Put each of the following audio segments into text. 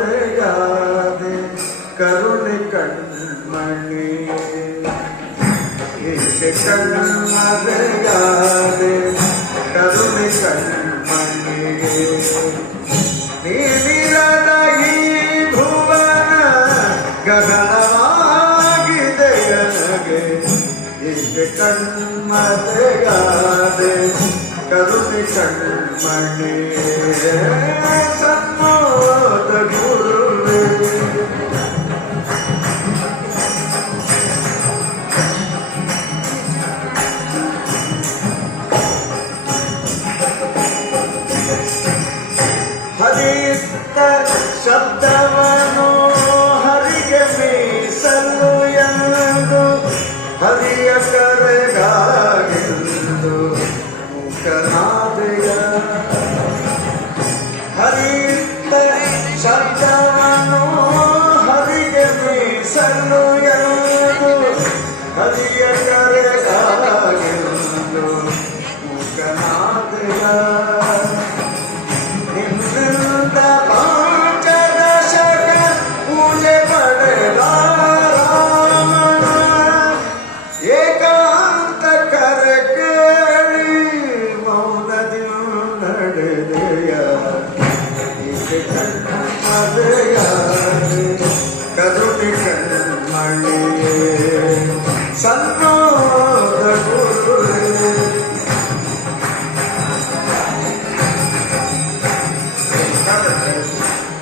കൺമറയാതെ കരുണ കൺമണി കൺമറയാതെ ಶಬ್ದವನು ಹರಿಗೆ ಮೀಸಲು ಎಂದು ಹರಿಯ ಕರೆಗಾಗಿಂದು ಮುಖನಾದೆಯ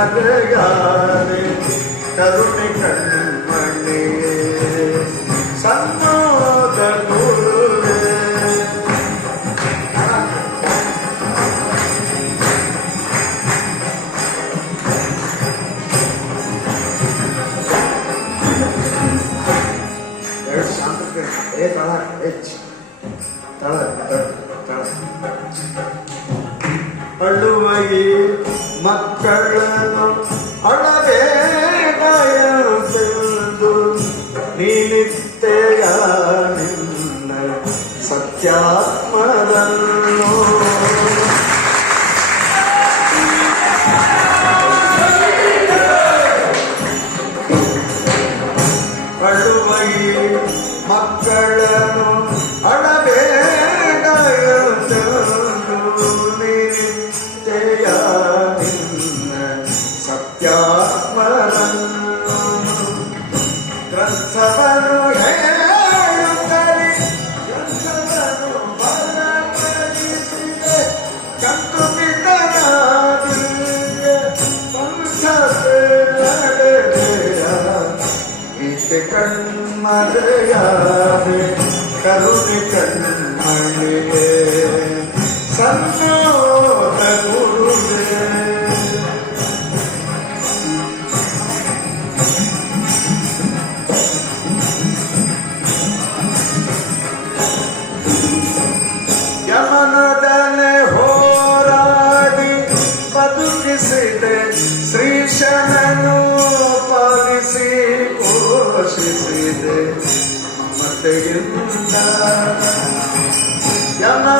யாதே கருணை கண்மணே சன்னோத குருவே ஏ தள ஏச்சு தள தள தள அழுவையே ಮಕ್ಕಳನ್ನು ಅಳಬೇಡಯಂತೆಂದು ನೀನಿತ್ತೆಯ ನಿನ್ನ ಸತ್ಯಾತ್ಮರನ್ನು മറയാതെ കരുണ കൺമണിയെ സന്നാ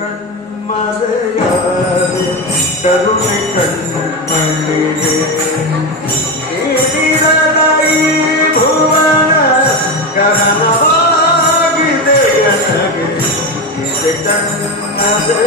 கண்மறையாதே கருணை கண்மணியே கரணவாகிதே கண்ணதே